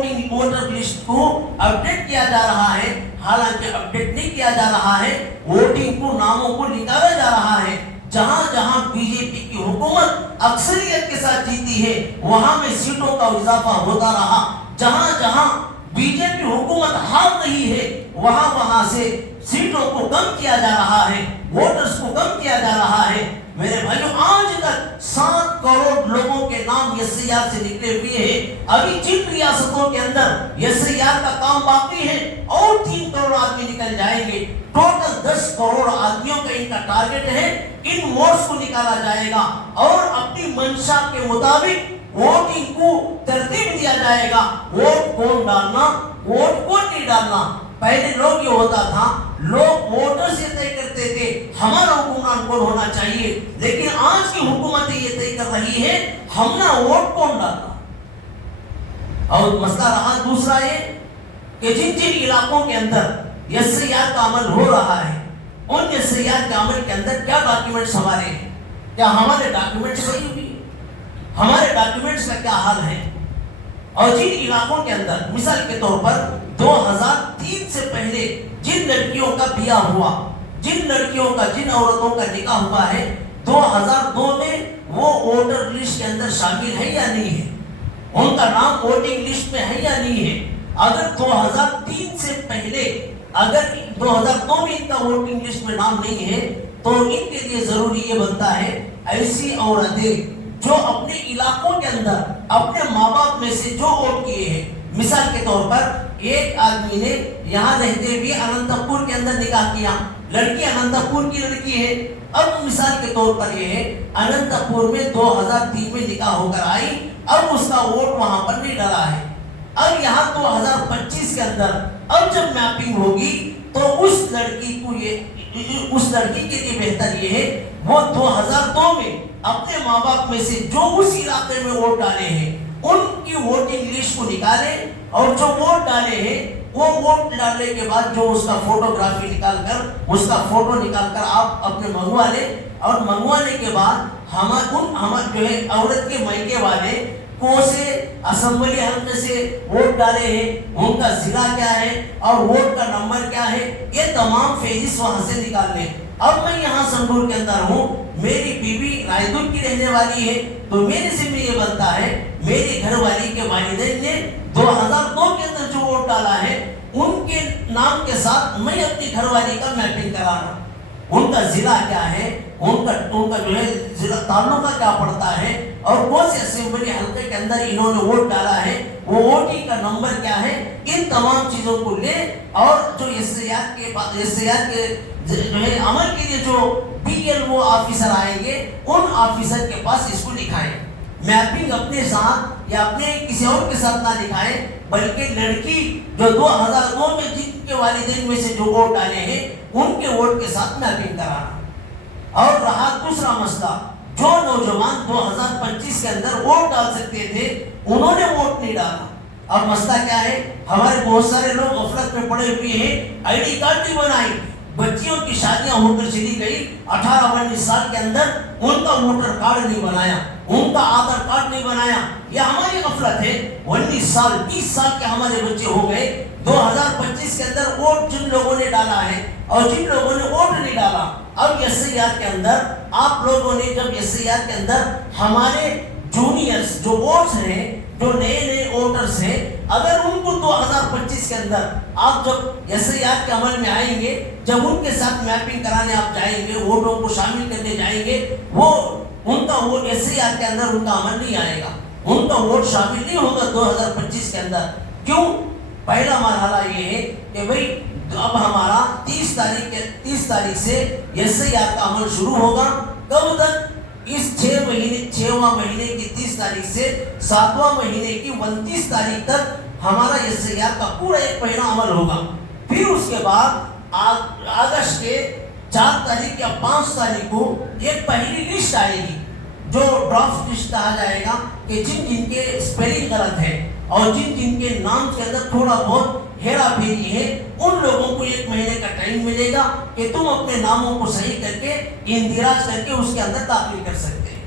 Voter list को update किया जा रहा है, हालांकि अपडेट नहीं किया जा रहा है, वोटिंग को नामों को निकाला जा रहा है। जहां जहां बीजेपी की हुकूमत अक्सरियत के साथ जीती है वहां में सीटों का इजाफा होता रहा, जहां जहां बीजेपी हुकूमत हार रही है वहां वहां से सीटों को कम किया जा रहा है, वोटर्स को कम किया जा रहा है। मेरे भाइयों, आज तक 7 करोड़ लोगों के नाम एसआईआर से निकले हुए हैं। अभी जिन रियासतों के अंदर एसआईआर का काम बाकी है और 3 करोड़ आदमी निकल जाएंगे। टोटल 10 करोड़ आदमियों का इनका टारगेट है। इन वोट्स को निकाला जाएगा और अपनी मंशा के मुताबिक वोटिंग को तरतीब दिया जाएगा। वोट कौन डालना, वोट कौन नहीं डालना। पहले लोग ये होता था, लोग वोटर से तय करते थे हमारा हुक्मरान कौन होना चाहिए, लेकिन आज की हुकूमत ये तय कर रही है हमने वोट कौन डालना। और मसला रहा दूसरा ये कि जिन जिन इलाकों के अंदर एसआईआर का अमल हो रहा है, उन एसआईआर के अमल के अंदर क्या डॉक्यूमेंट्स हमारे हैं, क्या हमारे डॉक्यूमेंट्स सही हुई, हमारे डॉक्यूमेंट्स का क्या हाल है। और जिन इलाकों के अंदर मिसाल के तौर पर 2003 से पहले जिन लड़कियों का ब्याह हुआ, जिन लड़कियों का, जिन औरतों का निकाह हुआ है 2002 में, वो वोटर लिस्ट के अंदर शामिल है या नहीं है, उनका नाम वोटिंग लिस्ट में है या नहीं है। अगर 2003 से पहले, अगर 2002 में इनका वोटिंग लिस्ट में नाम नहीं है तो इनके लिए जरूरी ये बनता है ऐसी औरतें जो अपने इलाकों के अंदर अपने माँ बाप में से जो वोट किए हैं। मिसाल के तौर पर एक आदमी ने यहाँ रहते हुए अनंतपुर के अंदर निकाह किया, लड़की अनंतपुर की लड़की है। अब मिसाल के तौर पर ये है अनंतपुर में 2003 में निकाह होकर आई, अब उसका वोट वहां पर नहीं डला है। अब यहाँ 2025 के अंदर अब जब मैपिंग होगी तो उस लड़की के लिए बेहतर ये है वो 2002 में अपने माँ बाप में से जो उस इलाके में वोट डाले हैं उनकी वोटिंग लिस्ट को निकाले, और जो वोट डाले हैं वो वोट डालने के बाद जो उसका फोटोग्राफी निकालकर, उसका फोटो निकालकर आप अपने मंगवा ले, और मंगवाने के बाद हम जो है औरत के मायके वाले कौन से असेंबली हल्के से वोट डाले हैं, उनका जिला क्या है और वोट का नंबर क्या है, ये तमाम फेजिस वहां से निकाल ले। अब मैं यहाँ संगरूर के अंदर हूँ, मेरी बीवी रायदुर की रहने वाली है, तो मेरे से ये बनता है मेरी घरवाली के वालिदैन ने 2002 के अंदर जो वोट डाला है उनके नाम के साथ मैं अपनी घरवाली का मैपिंग कराना, उनका जिला क्या है, उनका जो है जिला तालुका क्या पड़ता है, और कौन से असेंबली हल्के के अंदर इन्होंने वोट डाला है, वो वोटिंग का नंबर क्या है, इन तमाम चीजों को ले, और जो एसआईआर के जो है अमल के लिए जो बीएलओ ऑफिसर आएंगे उन ऑफिसर के पास इसको दिखाएं। मैपिंग अपने साथ या अपने किसी और के साथ ना दिखाएं, बल्कि लड़की जो 2002 में जिनके वालिदैन में से जो वोट डाले हैं उनके वोट के साथ मैपिंग कराना। और रहा दूसरा मसला, जो नौजवान 2025 के अंदर वोट डाल सकते थे उन्होंने वोट नहीं डाला। अब मसला क्या है, हमारे बहुत सारे लोग गफलत में पड़े हुए हैं, आईडी कार्ड नहीं बनाई, बच्चियों की शादियां होकर चली गई, 18-19 साल के अंदर उनका वोटर कार्ड नहीं बनाया, उनका आधार कार्ड नहीं बनाया। यह हमारी गफलत है। 19 साल 20 साल के हमारे बच्चे हो गए, 2025 के अंदर वोट जिन लोगों ने डाला है और जिन लोगों ने वोट नहीं डाला, अब एसआईआर के अंदर आप लोगों ने जब एसआईआर के अंदर हमारे जूनियर्स जो वोट्स हैं, जो नए वोटर्स हैं, अगर उनको 2025 के अंदर आप जब एसआईआर के अमल में आएंगे, जब उनके साथ मैपिंग कराने आप जाएंगे, वोटों को शामिल करने जाएंगे, वो उनका वोट एसआईआर के अंदर उनका अमल नहीं आएगा, उनका वोट शामिल नहीं होगा 2025 के अंदर। क्यों? पहला मरहला ये है कि भाई अब हमारा 30 तारीख से एसआईआर का अमल शुरू होगा। कब तक? इस 6वां महीने की 30 तारीख से 7वां महीने की 29 तारीख तक हमारा एसआईआर का पूरा एक महीना अमल होगा। फिर उसके बाद अगस्त के 4 तारीख या 5 तारीख को एक पहली लिस्ट आएगी, जो ड्राफ्ट लिस्ट कहा जाएगा कि जिनके स्पेलिंग गलत है और जिनके नाम के अंदर थोड़ा बहुत हेरा फेरी है, उन लोगों को 1 महीने का टाइम मिलेगा कि तुम अपने नामों को सही करके इंदिराज करके उसके अंदर दाखिल कर सकते हैं।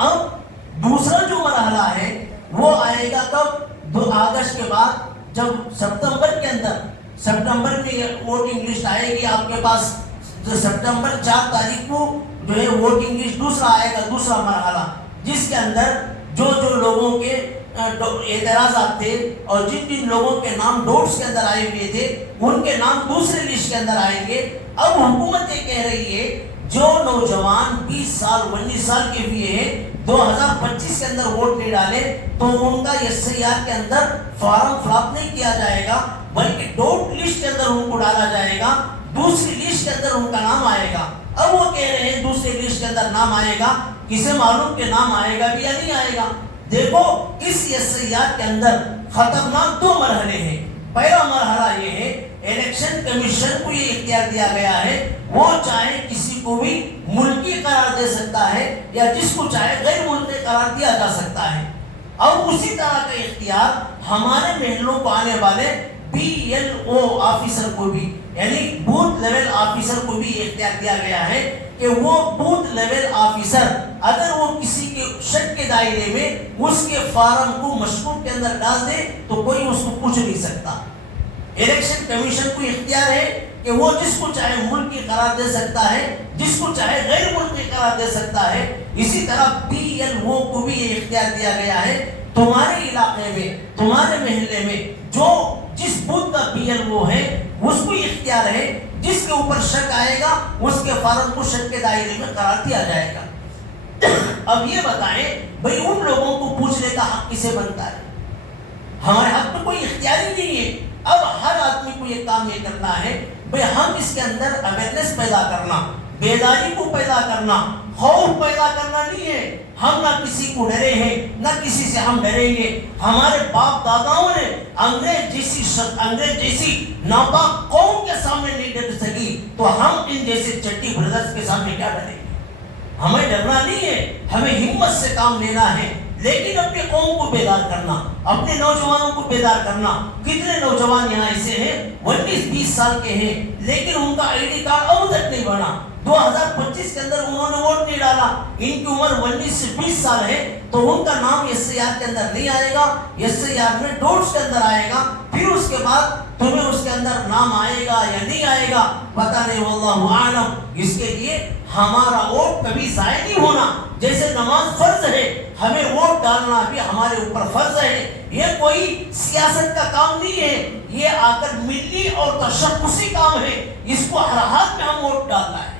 अब दूसरा जो मरहला है वो आएगा कब? 2 अगस्त के बाद जब सितंबर के अंदर, सितंबर में वोटिंग लिस्ट आएगी आपके पास, जो सितंबर 4 तारीख को जो है वोटिंग लिस्ट दूसरा आएगा, दूसरा मरहला, जिसके अंदर जो जो लोगों के एतराज़ात थे और जिन जिन लोगों के नाम डोट्स के अंदर आए हुए थे उनके नाम दूसरे लिस्ट के अंदर आएंगे। अब हुकूमत ये कह रही है जो नौजवान 20 साल 19 साल के हुए हैं 2025 के अंदर वोट नहीं डाले तो उनका SIR के अंदर फॉर्म फिलअप नहीं किया जाएगा, बल्कि डोट लिस्ट के अंदर उनको डाला जाएगा, दूसरी लिस्ट के अंदर उनका नाम आएगा। अब वो कह रहे हैं दूसरी लिस्ट के अंदर नाम आएगा, किसे मालूम के नाम आएगा भी या नहीं आएगा। देखो इस SIR के अंदर खतरनाक 2 मरहले हैं। पहला मरहला ये है, इलेक्शन कमीशन को ये इख्तियार दिया गया है, वो चाहे किसी को भी मुल्की करार दे सकता है या जिसको चाहे गैर मुल्की करार दिया जा सकता है। और उसी तरह का इख्तियार हमारे महलों को आने वाले BLO ऑफिसर को भी, यानी बूथ लेवल ऑफिसर को भी इख्तियार दिया गया है कि वो बूथ लेवल ऑफिसर अगर वो किसी के शक के दायरे में उसके फॉर्म को मशरूब के अंदर डाल दे तो कोई उसको पूछ नहीं सकता। इलेक्शन कमीशन को इख्तियार है कि वो जिसको चाहे मुल्की करार दे सकता है, जिसको चाहे गैर मुल्की करार दे सकता है। इसी तरह BLO को भी ये इख्तियार दिया गया है, तुम्हारे इलाके में, तुम्हारे महल्ले में जो जिस बूथ का BLO है उसको इख्तियार है, जिसके ऊपर शक आएगा उसके फॉर्म को शक के दायरे में करार दिया जाएगा। अब ये बताएं भाई उन लोगों को पूछने का हक किसे बनता है? हमारे हक में कोई इख्तियार ही नहीं है। अब हर आदमी को ये काम ये करना है भाई हम इसके अंदर अवेयरनेस पैदा करना, बेदारी को पैदा करना, खौफ पैदा करना नहीं है। हम ना किसी को डरे हैं ना किसी से हम डरेंगे। हमारे बाप दादाओं ने अंग्रेज जैसी नापाक कौम के सामने नहीं डर सकी तो हम इन जैसे चट्टी ब्रदर्स के सामने क्या डरेंगे? हमें डरना नहीं है, हमें हिम्मत से काम लेना है, लेकिन अपने कौम को बेदार करना, अपने नौजवानों को बेदार करना। कितने नौजवान यहाँ ऐसे हैं 19-20 साल के हैं लेकिन उनका ID कार्ड अब तक नहीं बना, 2025 के अंदर उन्होंने वोट नहीं डाला, इनकी उम्र 19 से 20 साल है तो उनका नाम SIR के अंदर नहीं आएगा, SIR में डोट्स के अंदर आएगा। फिर उसके बाद तुम्हें उसके अंदर नाम आएगा या नहीं आएगा पता नहीं, वल्लाहु आलम। इसके लिए हमारा वोट कभी ज़ाया नहीं होना। जैसे नमाज फर्ज है, हमें वोट डालना भी हमारे ऊपर फर्ज है। ये कोई सियासत का काम नहीं है, ये आकर मिली और तशक्कुसी काम है। इसको हर हाथ में हम वोट डालना है।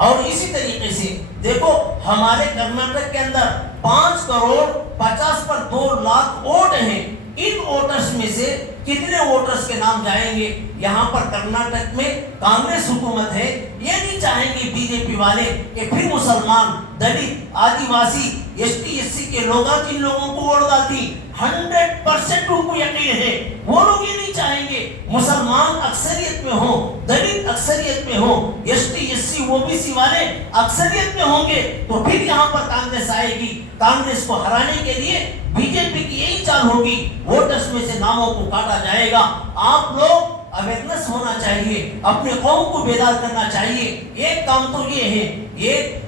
और इसी तरीके से देखो हमारे कर्नाटक के अंदर 5 करोड़ 50 पर 2 लाख वोट हैं। इन वोटर्स में से कितने वोटर्स के नाम जाएंगे? यहाँ पर कर्नाटक में कांग्रेस हुकूमत है, ये नहीं चाहेंगे बीजेपी वाले कि फिर मुसलमान, दलित, आदिवासी, ST/SC के लोग जिन लोगों को वोट डालती 100% उनको यकीन है वो लोग ये नहीं चाहेंगे मुसलमान अक्सरियत में हो, दलित अक्सरियत में हो, ST/SC OBC वाले अक्सरियत में होंगे तो फिर यहाँ पर कांग्रेस आएगी। कांग्रेस को हराने के लिए बीजेपी की यही चाल होगी, वोटर्स में से नामों को काटा जाएगा। आप लोग अवेयरनेस होना चाहिए, अपने कौम को बेदार करना चाहिए। एक काम तो ये है, ये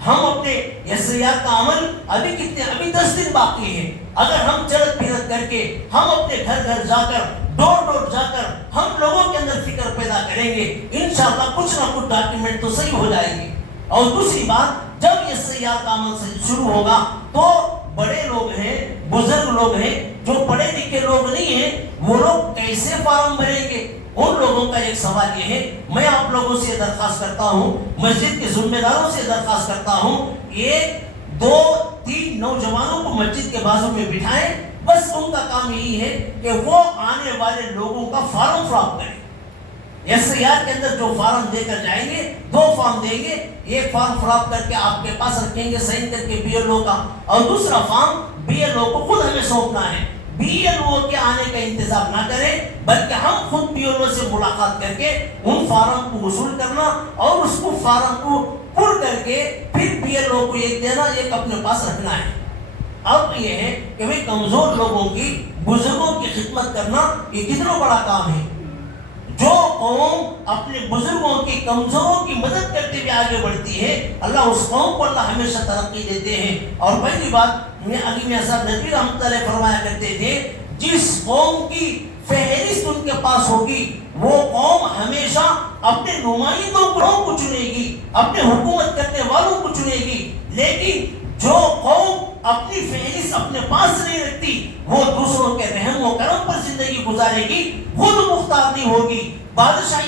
हम अपने SIR का अमल अभी 10 दिन बाकी है। अगर हम चलत फिरत करके हम अपने घर घर जाकर डोर जाकर हम लोगों के अंदर फिक्र पैदा करेंगे, इंशाअल्लाह कुछ ना कुछ डॉक्यूमेंट तो सही हो जाएंगे। और दूसरी बात, जब SIR का अमल शुरू होगा तो बड़े लोग हैं, बुजुर्ग लोग हैं, जो पढ़े लिखे लोग नहीं हैं, वो लोग कैसे फॉर्म भरेंगे? उन लोगों का एक सवाल ये है, मैं आप लोगों से दरखास्त करता हूँ, मस्जिद के जिम्मेदारों से दरखास्त करता हूँ, 1, 2, 3 नौजवानों को मस्जिद के बाजू में बिठाएं। बस उनका काम यही है कि वो आने वाले लोगों का फॉर्म फिलअप करें। SIR के अंदर जो फॉर्म देकर जाएंगे, 2 फॉर्म देंगे, एक फॉर्म फिलअप करके आपके पास रखेंगे साइन करके BLO का, और दूसरा फॉर्म BLO को खुद हमें सौंपना है। BLO के आने का इंतजार ना करें, बल्कि हम खुद BLO से मुलाकात करके उन फॉर्म को वसूल करना और उसको फॉर्म को पुर करके फिर BLO को एक देना, एक अपने पास रखना है। अब ये है कि भाई कमजोर लोगों की, बुजुर्गों की खिदमत करना ये कितना बड़ा काम है। جو قوم اپنے بزرگوں کی کمزوروں کی مدد کرتے ہوئے آگے بڑھتی ہے اللہ اس قوم کو اللہ ہمیشہ ترقی دیتے ہیں. اور پہلی بات علی میاں صاحب ندوی رحمۃ اللہ فرمایا کرتے تھے جس قوم کی فہرست ان کے پاس ہوگی وہ قوم ہمیشہ اپنے نمائندوں کو چنے گی, اپنے حکومت کرنے والوں کو چنے گی. لیکن جو قوم اپنی فہرست اپنے پاس نہیں رکھتی وہ دوسروں کے رحم و کرم پر زندگی گزارے گی, خود مختار نہیں ہوگی, بادشاہی